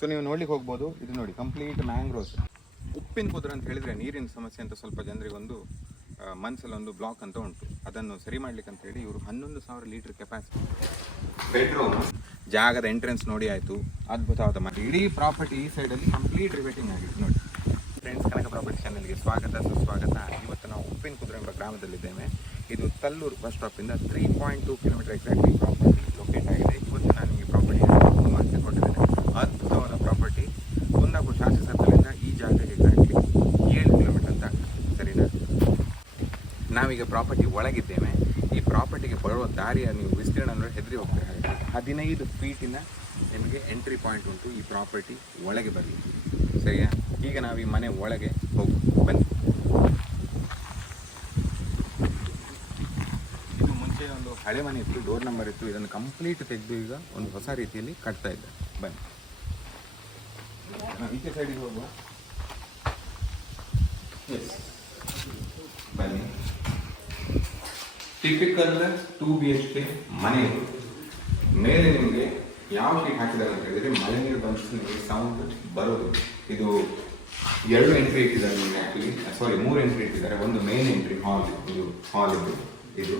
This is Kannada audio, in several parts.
ಸೊ ನೀವು ನೋಡ್ಲಿಕ್ಕೆ ಹೋಗ್ಬೋದು. ಇದು ನೋಡಿ ಕಂಪ್ಲೀಟ್ ಮ್ಯಾಂಗ್ರೋಸ್ ಉಪ್ಪಿನ ಕುದುರೆ ಅಂತ ಹೇಳಿದ್ರೆ ನೀರಿನ ಸಮಸ್ಯೆ ಅಂತ ಸ್ವಲ್ಪ ಜನರಿಗೆ ಒಂದು ಮನ್ಸಲ್ಲಿ ಒಂದು ಬ್ಲಾಕ್ ಅಂತ ಉಂಟು. ಅದನ್ನು ಸರಿ ಮಾಡ್ಲಿಕ್ಕೆ ಅಂತ ಹೇಳಿ ಇವರು ಹನ್ನೊಂದು ಸಾವಿರ ಲೀಟರ್ ಕೆಪಾಸಿಟಿ ಬೆಡ್ರೂಮ್ ಜಾಗದ ಎಂಟ್ರೆನ್ಸ್ ನೋಡಿ ಆಯಿತು. ಅದ್ಭುತವಾದ ಮನೆ. ಇಡೀ ಪ್ರಾಪರ್ಟಿ ಈ ಸೈಡಲ್ಲಿ ಕಂಪ್ಲೀಟ್ ರಿವೇಟಿಂಗ್ ಆಗಿತ್ತು ನೋಡಿ. ಫ್ರೆಂಡ್ಸ್ ಕನಕ ಪ್ರಾಪರ್ಟಿ ಚಾನಲ್ಗೆ ಸ್ವಾಗತ, ಸುಸ್ವಾಗತ. ಇವತ್ತು ನಾವು ಉಪ್ಪಿನ ಕುದುರೆ ಎಂಬ ಗ್ರಾಮದಲ್ಲಿದ್ದೇವೆ. ಇದು Talluru bus ಸ್ಟಾಪಿಂದ three point two kilometre exactly property locate ಆಗಿದೆ ಇವತ್ತು ನಾನು ನಿಮಗೆ ಪ್ರಾಪರ್ಟಿ ಮಾಹಿತಿ ಕೊಟ್ಟಿದ್ದೇನೆ ಅದ್ಭುತವಾದ ಪ್ರಾಪರ್ಟಿ ಕುಂದಾಪುರ ಶಾಸಕ ಸರ್ಕಲಿಂದ ಈ ಜಾಗಕ್ಕೆ ಎಕ್ಸಾಕ್ಟ್ಲಿ ಏಳು ಕಿಲೋಮೀಟರ್ ಅಂತ ಆಗ್ತದೆ ಸರಿನಾ ನಾವೀಗ ಪ್ರಾಪರ್ಟಿ ಒಳಗಿದ್ದೇವೆ. ಈ ಪ್ರಾಪರ್ಟಿಗೆ ಬರುವ ದಾರಿಯ ನೀವು ವಿಸ್ತೀರ್ಣ ಅಂದರೆ ಹೆದರಿ ಹೋಗ್ತಾರೆ. ಹದಿನೈದು ಫೀಟಿನ ನಿಮಗೆ ಎಂಟ್ರಿ ಪಾಯಿಂಟ್ ಉಂಟು ಈ ಪ್ರಾಪರ್ಟಿ ಒಳಗೆ ಬರಲಿ. ಸರಿಯಾ? ಈಗ ನಾವು ಈ ಮನೆ ಒಳಗೆ ಹೋಗಿ ಬನ್ನಿ. ಇದು ಮುಂಚೆ ಒಂದು ಹಳೆ ಮನೆ ಇತ್ತು ಡೋರ್ ನಂಬರ್ ಇತ್ತು. ಇದನ್ನು ಕಂಪ್ಲೀಟ್ ತೆಗೆದು ಈಗ ಒಂದು ಹೊಸ ರೀತಿಯಲ್ಲಿ ಕಟ್ತಾ ಇದ್ದೆ ಬನ್ನಿ. ಈಚೆ ಸೈಡಿಗೆ ಹೋಗುವ. Yes typical two B H K ಮನೆ. ಮೇಲೆ ನಿಮಗೆ ಯಾವ ಶೀಟ್ ಹಾಕಿದ್ದಾರೆ ಅಂತ ಹೇಳಿದ್ರೆ ಮಳೆ ನೀರು ಬಂದು ನಿಮಗೆ ಸೌಂಡ್ ಬರೋದು. ಇದು ಎರಡು ಎಂಟ್ರಿ ಇಟ್ಟಿದ್ದಾರೆ ನಿಮಗೆ ಆ್ಯಕ್ಚುಲಿ ಸಾರಿ ಮೂರು ಎಂಟ್ರಿ ಇಟ್ಟಿದ್ದಾರೆ. ಒಂದು ಮೇನ್ ಎಂಟ್ರಿ ಹಾಲ್ ಇದು ಹಾಲ್ ಇದು ಇದು.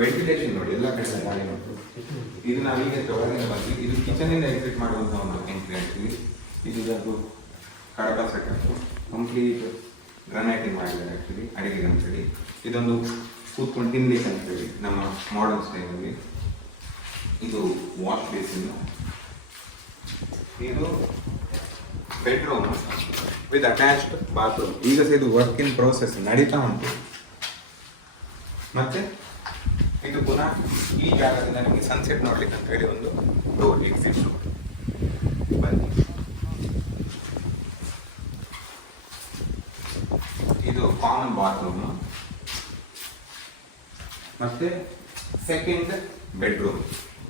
ವೆಂಟಿಲೇಷನ್ ನೋಡಿ, ಎಲ್ಲ ಕಡೆ ಗಾಳಿ ಉಂಟು ಇದು ಈಗ ಹೊರಗಿಂದ ಬಂದ್ವಿ. ಇದು ಕಿಚನ್ ಇಂದ ಎಕ್ಸಿಟ್ ಮಾಡುವಂಥ ಒಂದು ಎಂಟ್ರಿ ಆ್ಯಕ್ಚುಲಿ ಇದು ಅದು ಕಡಪ ಸೆಟಪ್ ಕಂಪ್ಲೀಟ್ ಗ್ರಾನೈಟಿಂಗ್ ಮಾಡಿದ್ದಾರೆ ಆ್ಯಕ್ಚುಲಿ ಅಡಿಗೆ ಅಂತೇಳಿ ಇದೊಂದು ಕೂತ್ಕೊಂಡು ತಿನ್ಲಿಕ್ಕೆ ಅಂತೇಳಿ ನಮ್ಮ ಮಾಡರ್ನ್ ಸ್ಟೈಲಲ್ಲಿ ಇದು ವಾಶ್ ಬೇಸಿನ್ ಇದು ಬೆಡ್ರೂಮ್ ವಿತ್ ಅಟ್ಯಾಚ್ಡ್ ಬಾತ್ರೂಮ್ ಈಗ ಸಹ ಇದು ವರ್ಕ್ ಇನ್ ಪ್ರೋಸೆಸ್ ನಡೀತಾ ಉಂಟು. ಮತ್ತೆ ಇದು ಪುನಃ ಈ ಜಾಗದಿಂದ ನಿಮಗೆ ಸನ್ಸೆಟ್ ನೋಡ್ಲಿಕ್ಕೆ ಅಂತ ಹೇಳಿ ಒಂದು ಡೋರ್ ಎಕ್ಸಿಟ್ ಬನ್ನಿ ಇದು ಕಾಮನ್ ಬಾತ್ರೂಮ್ ಮತ್ತೆ ಸೆಕೆಂಡ್ ಬೆಡ್ರೂಮ್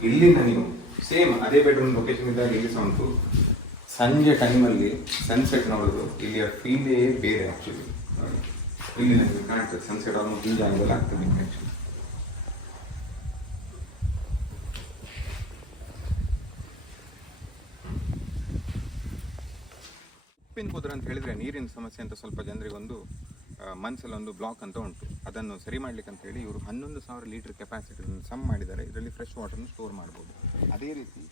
ಇಲ್ಲಿಂದ ನೀವು ಸೇಮ್ ಅದೇ ಬೆಡ್ರೂಮ್ ಲೊಕೇಶನ್ ಇದ್ದಾಗ ಇಲ್ಲಿ ಸಹ ಉಂಟು? ಸಂಜೆ ಟೈಮಲ್ಲಿ ಸನ್ಸೆಟ್ ನೋಡೋದು. ಇಲ್ಲಿಯ ಫೀಲೇ ಬೇರೆ ಆ್ಯಕ್ಚುಲಿ ನೋಡಿ. ಇಲ್ಲಿ ನನಗೆ ಕಾಣ್ತದೆ. ಸನ್ಸೆಟ್ ಆಲ್ಮೋಸ್ಟ್ ಈ ಜಾಗದಲ್ಲಿ ಆಗ್ತದೆ ಆ್ಯಕ್ಚುಲಿ ಉಪ್ಪಿನ ಕುದುರೆ ಅಂತ ಹೇಳಿದ್ರೆ ನೀರಿನ ಸಮಸ್ಯೆ ಅಂತ ಸ್ವಲ್ಪ ಜನರಿಗೊಂದು ಆ, ಮನ್ಸಲ್ಲಿ ಒಂದು ಬ್ಲಾಕ್ ಅಂತ ಉಂಟು. ಅದನ್ನು ಸರಿ ಮಾಡ್ಲಿಕ್ಕೆ ಅಂತ ಹೇಳಿ ಇವರು ಹನ್ನೊಂದು ಸಾವಿರ ಲೀಟರ್ ಕೆಪಾಸಿಟಿ ಸಮ್ ಮಾಡಿದ್ದಾರೆ. ಇದರಲ್ಲಿ ಫ್ರೆಶ್ ವಾಟರ್ನ ಸ್ಟೋರ್ ಮಾಡ್ಬೋದು. ಅದೇ ರೀತಿ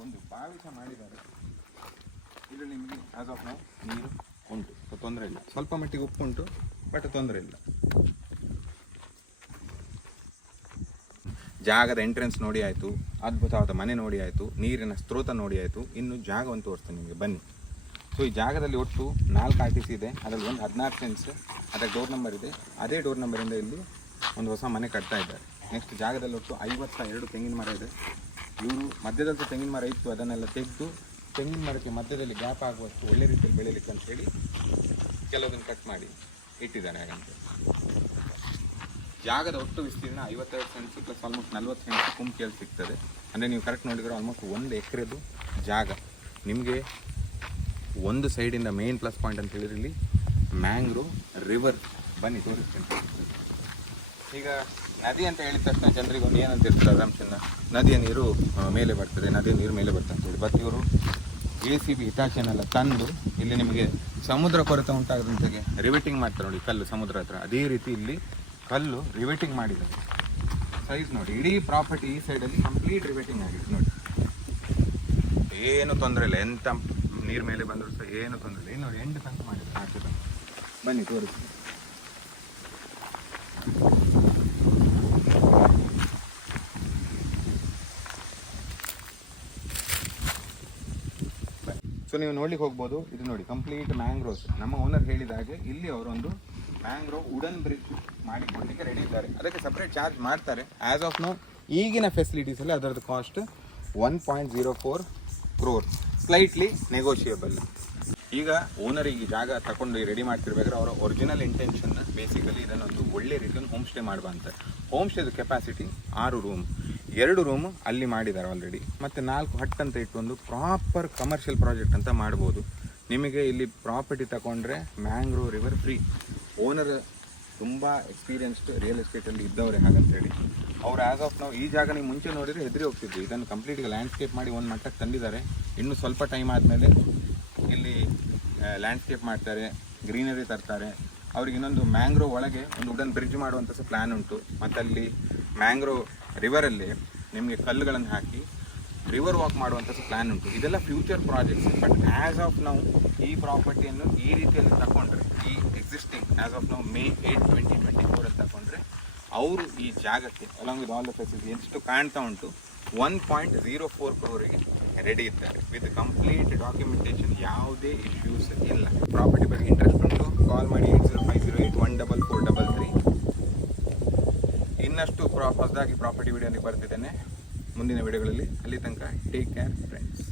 ಒಂದು ಬಾವಿ ಸಹ ಮಾಡಿದ್ದಾರೆ. ಇದರಲ್ಲಿ ನಿಮಗೆ ಆಸ್ ಆಫ್ ನಾವು ನೀರು ಉಂಟು. ತೊಂದರೆ ಇಲ್ಲ. ಸ್ವಲ್ಪ ಮಟ್ಟಿಗೆ ಉಪ್ಪು ಉಂಟು ಬಟ್ ತೊಂದರೆ ಇಲ್ಲ. ಜಾಗದ ಎಂಟ್ರೆನ್ಸ್ ನೋಡಿ ಆಯಿತು ಅದ್ಭುತವಾದ ಮನೆ ನೋಡಿ ಆಯಿತು ನೀರಿನ ಸ್ತ್ರೋತ ನೋಡಿ ಆಯಿತು. ಇನ್ನು ಜಾಗವನ್ನು ತೋರಿಸ್ತೇನೆ ನಿಮಗೆ. ಬನ್ನಿ. ಸೊ ಈ ಜಾಗದಲ್ಲಿ ಒಟ್ಟು ನಾಲ್ಕು ಆರ್ ಟಿ ಸಿ ಇದೆ. ಅದರಲ್ಲಿ ಒಂದು ಹದಿನಾರು ಸೆನ್ಸ್ ಅದಕ್ಕೆ ಡೋರ್ ನಂಬರ್ ಇದೆ. ಅದೇ ಡೋರ್ ನಂಬರಿಂದ ಇಲ್ಲಿ ಒಂದು ಹೊಸ ಮನೆ ಕಟ್ತಾ ಇದ್ದಾರೆ. ನೆಕ್ಸ್ಟ್ ಜಾಗದಲ್ಲಿ ಒಟ್ಟು ಐವತ್ತ ಎರಡು ತೆಂಗಿನ ಮರ ಇದೆ. ಇವರು ಮಧ್ಯದಲ್ಲಿ ತೆಂಗಿನ ಮರ ಇತ್ತು, ಅದನ್ನೆಲ್ಲ ತೆಗೆದು ತೆಂಗಿನ ಮರಕ್ಕೆ ಮಧ್ಯದಲ್ಲಿ ಗ್ಯಾಪ್ ಆಗುವಷ್ಟು ಒಳ್ಳೆ ರೀತಿಯಲ್ಲಿ ಬೆಳೀಲಿಕ್ಕೆ ಅಂತ ಹೇಳಿ ಕೆಲವೊಂದನ್ನು ಕಟ್ ಮಾಡಿ ಇಟ್ಟಿದ್ದಾರೆ ಹಾಗಂತೆ. ಜಾಗದ ಒಟ್ಟು ವಿಸ್ತೀರ್ಣ ಐವತ್ತೆರಡು ಸೆನ್ಸ್ ಪ್ಲಸ್ ಆಲ್ಮೋಸ್ಟ್ ನಲ್ವತ್ತು ಸೆನ್ಸ್ ಕುಂಪಿಯಲ್ಲಿ ಸಿಗ್ತದೆ. ಅಂದರೆ ನೀವು ಕರೆಕ್ಟ್ ನೋಡಿದರೆ ಆಲ್ಮೋಸ್ಟ್ ಒಂದು ಎಕರೆದು ಜಾಗ. ನಿಮಗೆ ಒಂದು ಸೈಡಿಂದ ಮೇನ್ ಪ್ಲಸ್ ಪಾಯಿಂಟ್ ಅಂತ ಹೇಳಿದ್ರೆ ಇಲ್ಲಿ ಮ್ಯಾಂಗ್ರೋ ರಿವರ್ ಬನ್ನಿ ತೋರಿಸ್ತೇನೆ. ಈಗ ನದಿ ಅಂತ ಹೇಳಿದ ತಕ್ಷಣ ಜನರಿಗೆ ಒಂದು ಏನಂತ ಇರ್ತದೆ ಅದಂಶನ ನದಿಯ ನೀರು ಮೇಲೆ ಬರ್ತದೆ, ನದಿಯ ನೀರು ಮೇಲೆ ಬರ್ತದೆ ಅಂತೇಳಿ ಬಟ್ ಇವರು ಎ ಸಿ ಬಿ ಹಿತಾಶನೆಲ್ಲ ತಂದು ಇಲ್ಲಿ ನಿಮಗೆ ಸಮುದ್ರ ಕೊರತೆ ಉಂಟಾಗದಂತೆಗೆ ರಿವೆಟಿಂಗ್ ಮಾಡ್ತಾರೆ ನೋಡಿ ಕಲ್ಲು ಸಮುದ್ರ ಹತ್ರ. ಅದೇ ರೀತಿ ಇಲ್ಲಿ ಕಲ್ಲು ರಿವೆಟಿಂಗ್ ಮಾಡಿದ್ದಾರೆ. ಸೈಜ್ ನೋಡಿ, ಇಡೀ ಪ್ರಾಪರ್ಟಿ ಈ ಸೈಡಲ್ಲಿ ಕಂಪ್ಲೀಟ್ ರಿವೆಟಿಂಗ್ ಆಗಿದೆ ನೋಡಿ. ಏನು ತೊಂದರೆ ಇಲ್ಲ. ಎಂತ ನೀರ್ ಮೇಲೆ ಬಂದರೂ ಸಹ ಏನು ತೊಂದರೆ ಇಲ್ಲ. ಇನ್ನು ಎಂಟು ತನಕ ಮಾಡಿದ್ರು. ಆಚೆ ತನಕ ಬನ್ನಿ, ತೋರಿಸಿ. ಸೊ ನೀವು ನೋಡ್ಲಿಕ್ಕೆ ಹೋಗ್ಬೋದು. ಇದು ನೋಡಿ ಕಂಪ್ಲೀಟ್ ಮ್ಯಾಂಗ್ರೋಸ್ ನಮ್ಮ ಓನರ್ ಹೇಳಿದ ಹಾಗೆ ಇಲ್ಲಿ ಅವರೊಂದು ಮ್ಯಾಂಗ್ರೋವ್ ವುಡನ್ ಬ್ರಿಡ್ಜ್ ಮಾಡಿಕೊಡ್ಲಿಕ್ಕೆ ರೆಡಿ ಇದ್ದಾರೆ. ಅದಕ್ಕೆ ಸಪ್ರೇಟ್ ಚಾರ್ಜ್ ಮಾಡ್ತಾರೆ. ಆ್ಯಸ್ ಆಫ್ ನೋ ಈಗಿನ ಫೆಸಿಲಿಟೀಸಲ್ಲಿ ಅದರದ್ದು cost one point zero four crore slightly negotiable ಈಗ ಓನರಿಗೆ ಜಾಗ ತಗೊಂಡು ರೆಡಿ ಮಾಡ್ತಿರ್ಬೇಕಾದ್ರೆ ಅವರ ಒರಿಜಿನಲ್ ಇಂಟೆನ್ಷನ್ ಬೇಸಿಕಲಿ ಇದನ್ನೊಂದು ಒಳ್ಳೆ ರೀತಿಯಲ್ಲಿ ಹೋಮ್ ಸ್ಟೇ ಮಾಡುವ ಅಂತ ಹೋಮ್ ಸ್ಟೇದು ಕೆಪಾಸಿಟಿ ಆರು ರೂಮ್ ಎರಡು ರೂಮ್ ಅಲ್ಲಿ ಮಾಡಿದ್ದಾರೆ ಆಲ್ರೆಡಿ ಮತ್ತು ನಾಲ್ಕು ಹಟ್ ಅಂತ ಇಟ್ಟು ಒಂದು ಪ್ರಾಪರ್ ಕಮರ್ಷಿಯಲ್ ಪ್ರಾಜೆಕ್ಟ್ ಅಂತ ಮಾಡ್ಬೋದು. ನಿಮಗೆ ಇಲ್ಲಿ ಪ್ರಾಪರ್ಟಿ ತಗೊಂಡ್ರೆ ಮ್ಯಾಂಗ್ರೋವ್ ರಿವರ್ ಫ್ರೀ ಓನರ್ ತುಂಬ ಎಕ್ಸ್ಪೀರಿಯನ್ಸ್ಡ್ ರಿಯಲ್ ಎಸ್ಟೇಟಲ್ಲಿ ಇದ್ದವರೇ ಹಾಗಂತೇಳಿ. ಅವ್ರು ಆಸ್ ಆಫ್ ನಾವು ಈ ಜಾಗ ನೀವು ಮುಂಚೆ ನೋಡಿದ್ರೆ ಹೆದರಿ ಹೋಗ್ತಿದ್ವಿ. ಇದನ್ನು ಕಂಪ್ಲೀಟ್ಗೆ ಲ್ಯಾಂಡ್ಸ್ಕೇಪ್ ಮಾಡಿ ಒಂದು ಮಟ್ಟಕ್ಕೆ ತಂದಿದ್ದಾರೆ. ಇನ್ನು ಸ್ವಲ್ಪ ಟೈಮ್ ಆದಮೇಲೆ ಇಲ್ಲಿ ಲ್ಯಾಂಡ್ಸ್ಕೇಪ್ ಮಾಡ್ತಾರೆ ಗ್ರೀನರಿ ತರ್ತಾರೆ. ಅವ್ರಿಗೆ ಇನ್ನೊಂದು ಮ್ಯಾಂಗ್ರೋವ್ ಒಳಗೆ ಒಂದು ವುಡನ್ ಬ್ರಿಡ್ಜ್ ಮಾಡುವಂಥ ಸಹ ಪ್ಲ್ಯಾನ್ ಉಂಟು. ಮತ್ತು ಅಲ್ಲಿ ಮ್ಯಾಂಗ್ರೋವ್ ರಿವರಲ್ಲಿ ನಿಮಗೆ ಕಲ್ಲುಗಳನ್ನು ಹಾಕಿ ರಿವರ್ ವಾಕ್ ಮಾಡುವಂಥ ಪ್ಲ್ಯಾನ್ ಉಂಟು. ಇದೆಲ್ಲ future projects but as of ನಾವು ಈ ಪ್ರಾಪರ್ಟಿಯನ್ನು ಈ ರೀತಿಯಲ್ಲಿ ತಗೊಂಡ್ರೆ ಈ ಎಕ್ಸಿಸ್ಟಿಂಗ್ ಆ್ಯಸ್ ಆಫ್ ನಾವು ಮೇ ಏಯ್ಟ್ ಟ್ವೆಂಟಿ ಟ್ವೆಂಟಿ ಫೋರಲ್ಲಿ ತಗೊಂಡ್ರೆ ಅವರು ಈ ಜಾಗಕ್ಕೆ along with all the facility ಎಷ್ಟು ಕಾಣ್ತಾ ಉಂಟು? ಒನ್ ಪಾಯಿಂಟ್ ಜೀರೋ ಫೋರ್ ಕ್ರೋರಿಗೆ ರೆಡಿ ಇದ್ದಾರೆ. ವಿತ್ ಕಂಪ್ಲೀಟ್ ಡಾಕ್ಯುಮೆಂಟೇಷನ್ ಯಾವುದೇ ಇಶ್ಯೂಸ್ ಇಲ್ಲ. ಪ್ರಾಪರ್ಟಿ ಬಗ್ಗೆ ಇಂಟ್ರೆಸ್ಟ್ ಉಂಟು. ಕಾಲ್ ಮಾಡಿ eight zero five zero eight one double four double three ಇನ್ನಷ್ಟು ಪ್ರಾ ಹೊಸದಾಗಿ ಪ್ರಾಪರ್ಟಿ ವಿಡಿಯೋನಿಗೆ ಬರ್ತಿದ್ದೇನೆ. ಮುಂದಿನ ವಿಡಿಯೋಗಳಲ್ಲಿ ಅಲ್ಲಿ ತನಕ ಟೇಕ್ ಕೇರ್ ಫ್ರೆಂಡ್ಸ್